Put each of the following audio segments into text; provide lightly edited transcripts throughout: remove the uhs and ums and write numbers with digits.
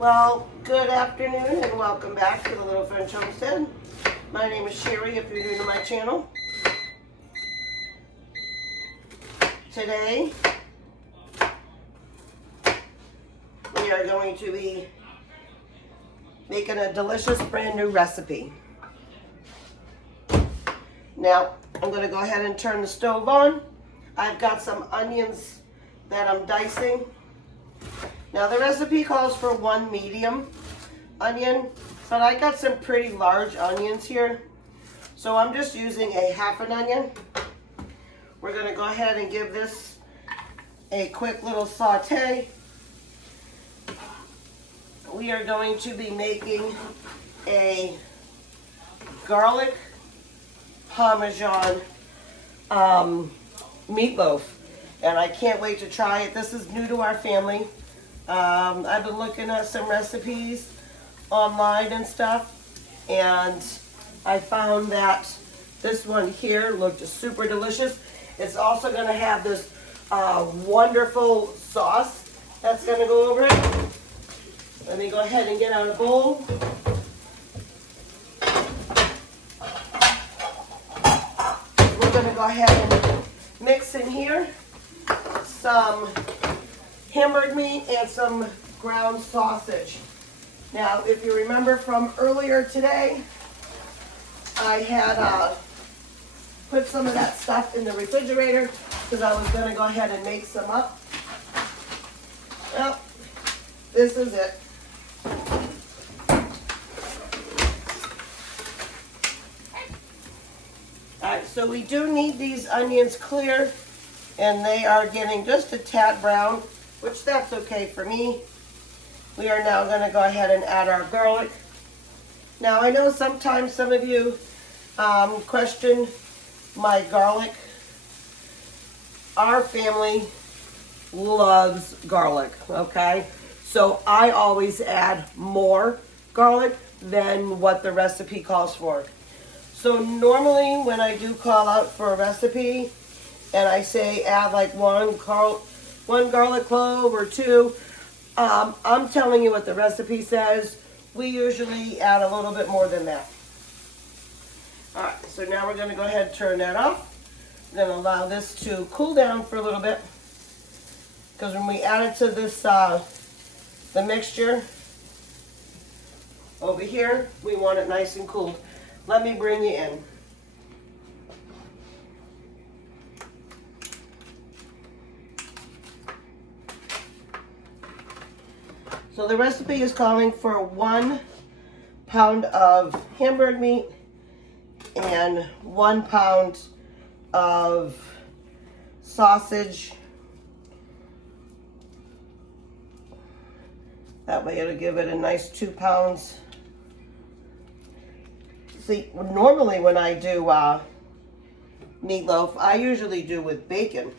Well, good afternoon and welcome back to the Little French Homestead. My name is Sherry if you're new to my channel. Today, we are going to be making a delicious brand new recipe. Now, I'm going to go ahead and turn the stove on. I've got some onions that I'm dicing. Now the recipe calls for 1 medium onion, but I got some pretty large onions here. So I'm just using a half an onion. We're gonna go ahead and give this a quick little saute. We are going to be making a garlic Parmesan meatloaf, and I can't wait to try it. This is new to our family. I've been looking at some recipes online and stuff, and I found that this one here looked super delicious. It's also going to have this wonderful sauce that's going to go over it. Let me go ahead and get out a bowl. We're going to go ahead and mix in here some hamburger meat and some ground sausage. Now, if you remember from earlier today, I had put some of that stuff in the refrigerator because I was going to go ahead and make some up. Well, this is it. Alright, so we do need these onions clear, and they are getting just a tad brown, which that's okay for me. We are now going to go ahead and add our garlic. Now I know sometimes some of you question my garlic. Our family loves garlic, okay? So I always add more garlic than what the recipe calls for. So normally when I do call out for a recipe and I say add like one garlic clove or 2, I'm telling you what the recipe says. We usually add a little bit more than that. Alright, so now we're going to go ahead and turn that off. We're going to allow this to cool down for a little bit, because when we add it to this, the mixture over here, we want it nice and cool. Let me bring you in. So the recipe is calling for 1 pound of hamburger meat and 1 pound of sausage. That way it'll give it a nice 2 pounds. See, normally when I do meatloaf, I usually do with bacon.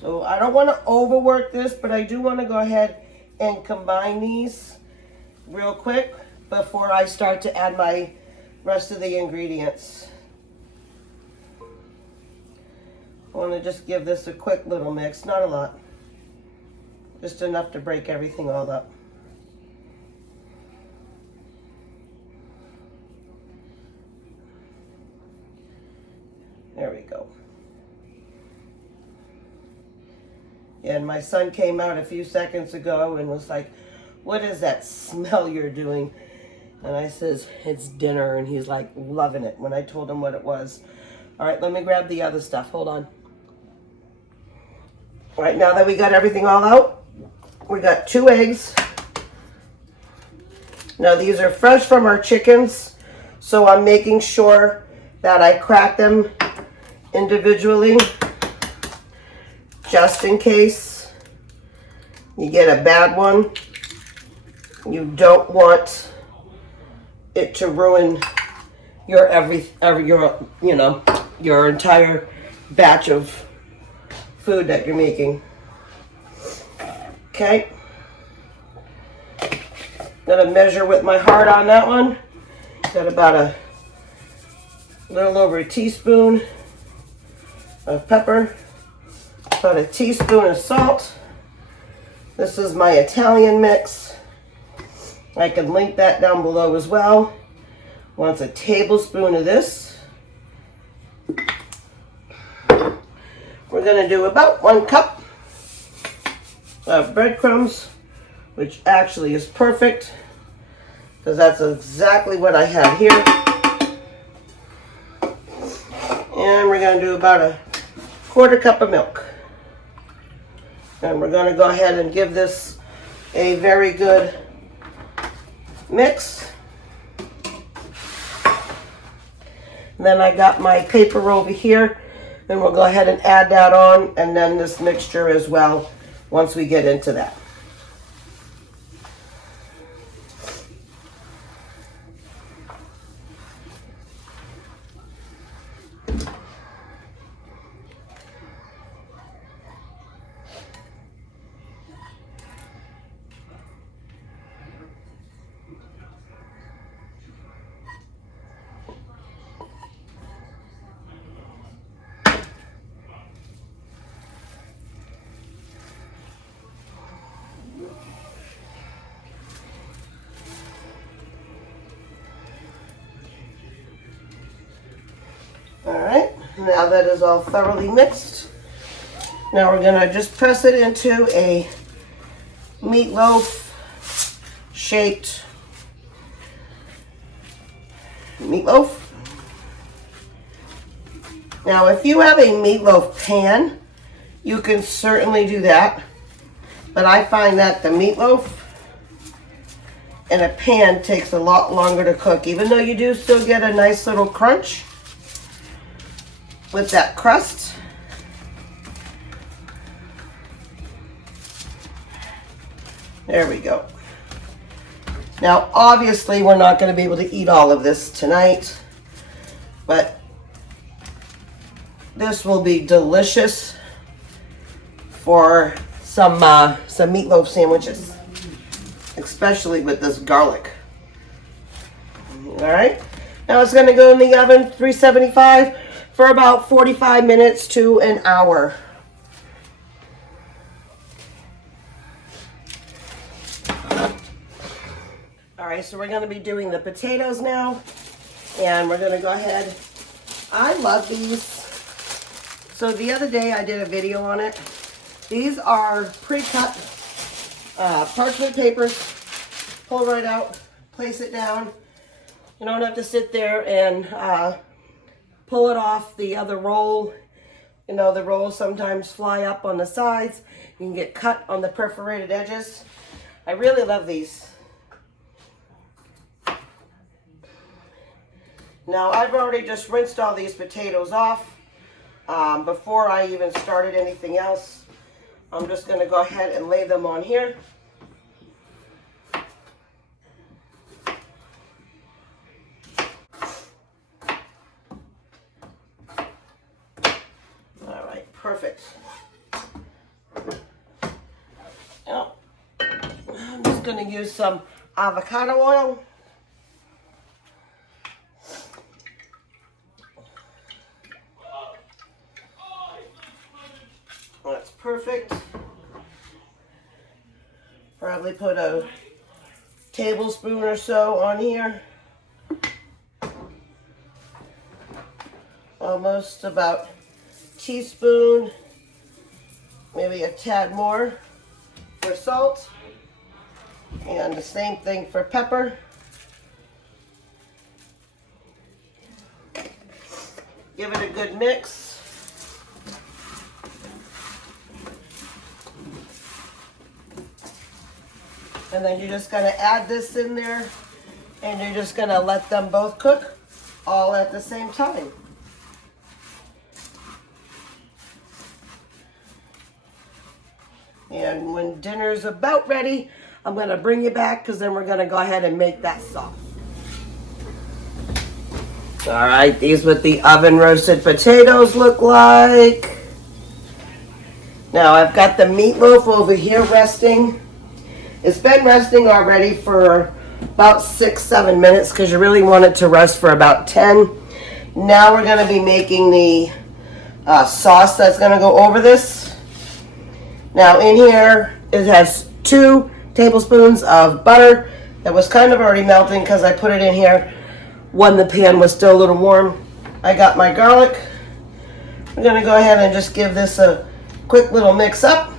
So I don't want to overwork this, but I do want to go ahead and combine these real quick before I start to add my rest of the ingredients. I want to just give this a quick little mix, not a lot. Just enough to break everything all up. There we go. And my son came out a few seconds ago and was like, "What is that smell you're doing?" And I says, "It's dinner." And he's like loving it when I told him what it was. All right, let me grab the other stuff. Hold on. All right, now that we got everything all out, we got 2 eggs. Now these are fresh from our chickens, so I'm making sure that I crack them individually, just in case you get a bad one. You don't want it to ruin your your entire batch of food that you're making. Okay, gonna measure with my heart on that one. Got about a little over a teaspoon of pepper. About a teaspoon of salt. This is my Italian mix. I can link that down below as well. Wants a tablespoon of this. We're going to do about 1 cup of breadcrumbs, which actually is perfect because that's exactly what I had here. And we're going to do about a 1/4 cup of milk. And we're going to go ahead and give this a very good mix. And then I got my paper over here, and we'll go ahead and add that on, and then this mixture as well once we get into that. Alright, now that is all thoroughly mixed, now we're going to just press it into a meatloaf shaped meatloaf. Now if you have a meatloaf pan, you can certainly do that, but I find that the meatloaf in a pan takes a lot longer to cook, even though you do still get a nice little crunch with that crust. There we go. Now obviously we're not going to be able to eat all of this tonight, but this will be delicious for some meatloaf sandwiches, especially with this garlic. All right, now it's going to go in the oven 375 for about 45 minutes to an hour. All right, so we're going to be doing the potatoes now, and we're going to go ahead. I love these. So the other day I did a video on it. These are pre-cut parchment papers. Pull right out, place it down. You don't have to sit there and pull it off the other roll. You know, the rolls sometimes fly up on the sides. You can get cut on the perforated edges. I really love these. Now I've already just rinsed all these potatoes off before I even started anything else. I'm just going to go ahead and lay them on here. Perfect. Now, I'm just going to use some avocado oil. That's perfect. Probably put a tablespoon or so on here. Almost about teaspoon, maybe a tad more for salt, and the same thing for pepper. Give it a good mix. And then you're just going to add this in there, and you're just going to let them both cook all at the same time. And when dinner's about ready, I'm going to bring you back because then we're going to go ahead and make that sauce. All right, these what the oven roasted potatoes look like. Now I've got the meatloaf over here resting. It's been resting already for about 6-7 minutes because you really want it to rest for about 10. Now we're going to be making the sauce that's going to go over this. Now in here, it has 2 tablespoons of butter that was kind of already melting because I put it in here when the pan was still a little warm. I got my garlic. We're gonna go ahead and just give this a quick little mix up.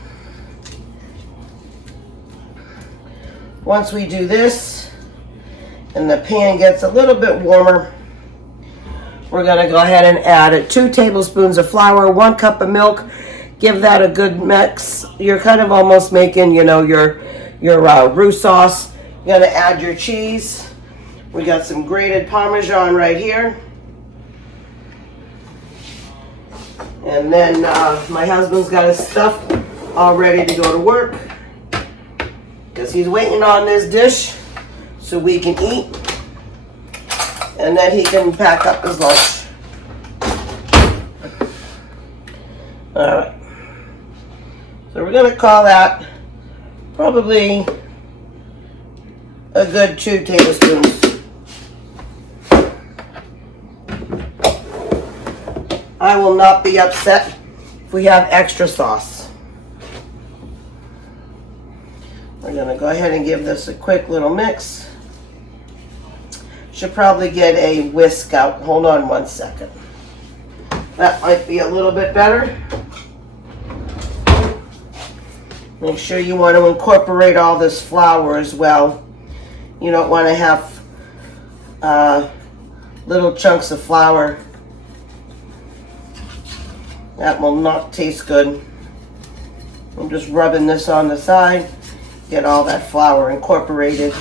Once we do this and the pan gets a little bit warmer, we're gonna go ahead and add 2 tablespoons of flour, 1 cup of milk. Give that a good mix. You're kind of almost making, you know, your roux sauce. You're gonna add your cheese. We got some grated Parmesan right here. And then my husband's got his stuff all ready to go to work because he's waiting on this dish so we can eat. And then he can pack up his lunch. All right. So we're gonna call that probably a good 2 tablespoons. I will not be upset if we have extra sauce. We're gonna go ahead and give this a quick little mix. Should probably get a whisk out. Hold on 1 second. That might be a little bit better. Make sure you want to incorporate all this flour as well. You don't want to have little chunks of flour. That will not taste good. I'm just rubbing this on the side. Get all that flour incorporated.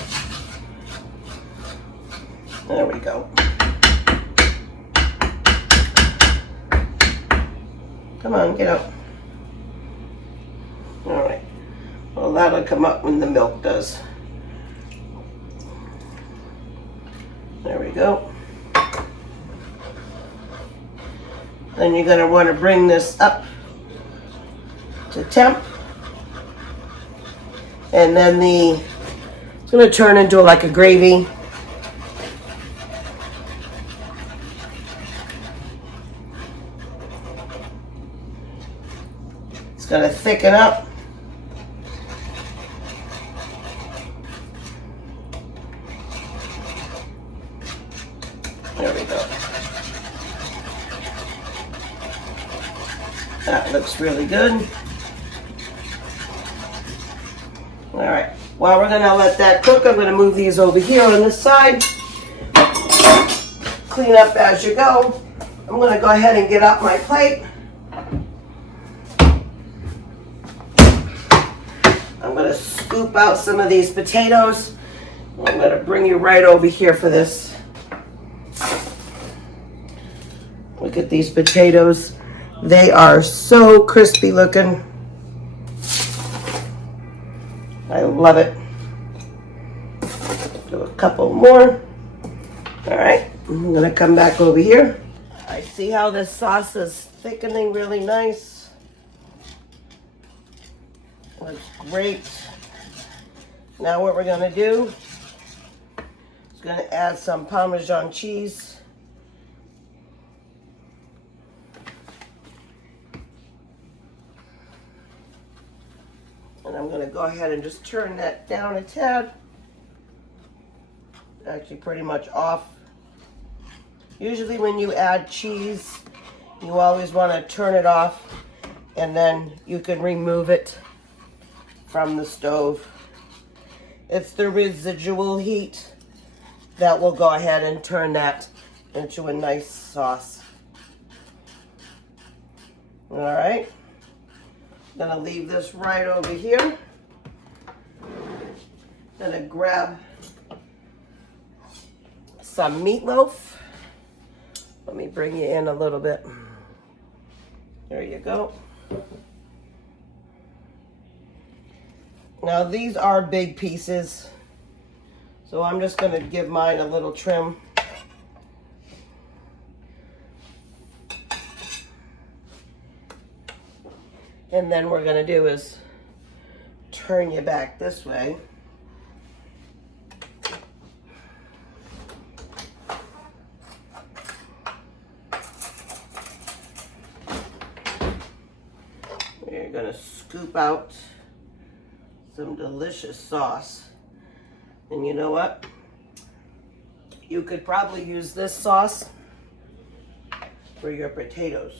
There we go. Come on, get up. All right. Well, that'll come up when the milk does. There we go. Then you're going to want to bring this up to temp. And then it's going to turn into like a gravy. It's going to thicken up. There we go. That looks really good. All right, while we're gonna let that cook, I'm gonna move these over here on this side. Clean up as you go. I'm gonna go ahead and get out my plate. I'm gonna scoop out some of these potatoes. I'm gonna bring you right over here for this. Look at these potatoes. They are so crispy looking. I love it. Do a couple more. All right, I'm gonna come back over here. I see how this sauce is thickening really nice. Looks great. Now what we're gonna do is gonna add some Parmesan cheese. And I'm going to go ahead and just turn that down a tad. Actually pretty much off. Usually when you add cheese, you always want to turn it off and then you can remove it from the stove. It's the residual heat that will go ahead and turn that into a nice sauce. All right. Gonna leave this right over here. Gonna grab some meatloaf. Let me bring you in a little bit. There you go. Now these are big pieces, so I'm just gonna give mine a little trim. And then we're gonna do is turn you back this way. There you gonna scoop out some delicious sauce. And you know what? You could probably use this sauce for your potatoes.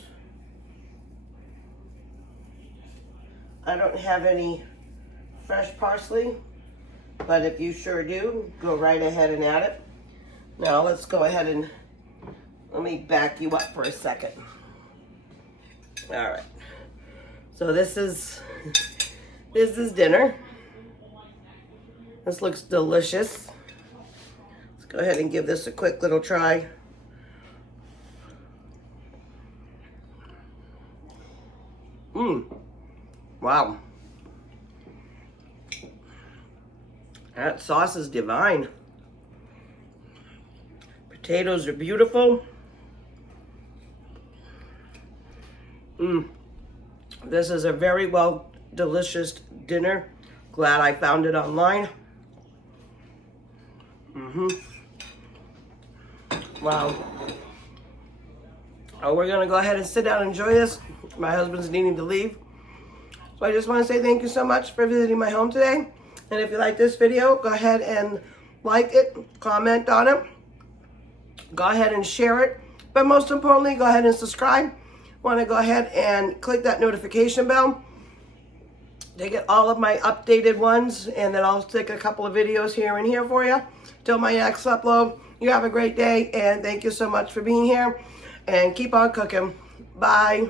I don't have any fresh parsley, but if you sure do, go right ahead and add it. Now let's go ahead and let me back you up for a second. All right. So this is dinner. This looks delicious. Let's go ahead and give this a quick little try. Wow. That sauce is divine. Potatoes are beautiful. This is a very delicious dinner. Glad I found it online. Wow. Oh, we're gonna go ahead and sit down and enjoy this. My husband's needing to leave. So I just want to say thank you so much for visiting my home today. And if you like this video, go ahead and like it, comment on it, go ahead and share it. But most importantly, go ahead and subscribe. Want to go ahead and click that notification bell to get all of my updated ones, and then I'll take a couple of videos here and here for you till my next upload. You have a great day, and thank you so much for being here, and keep on cooking. Bye.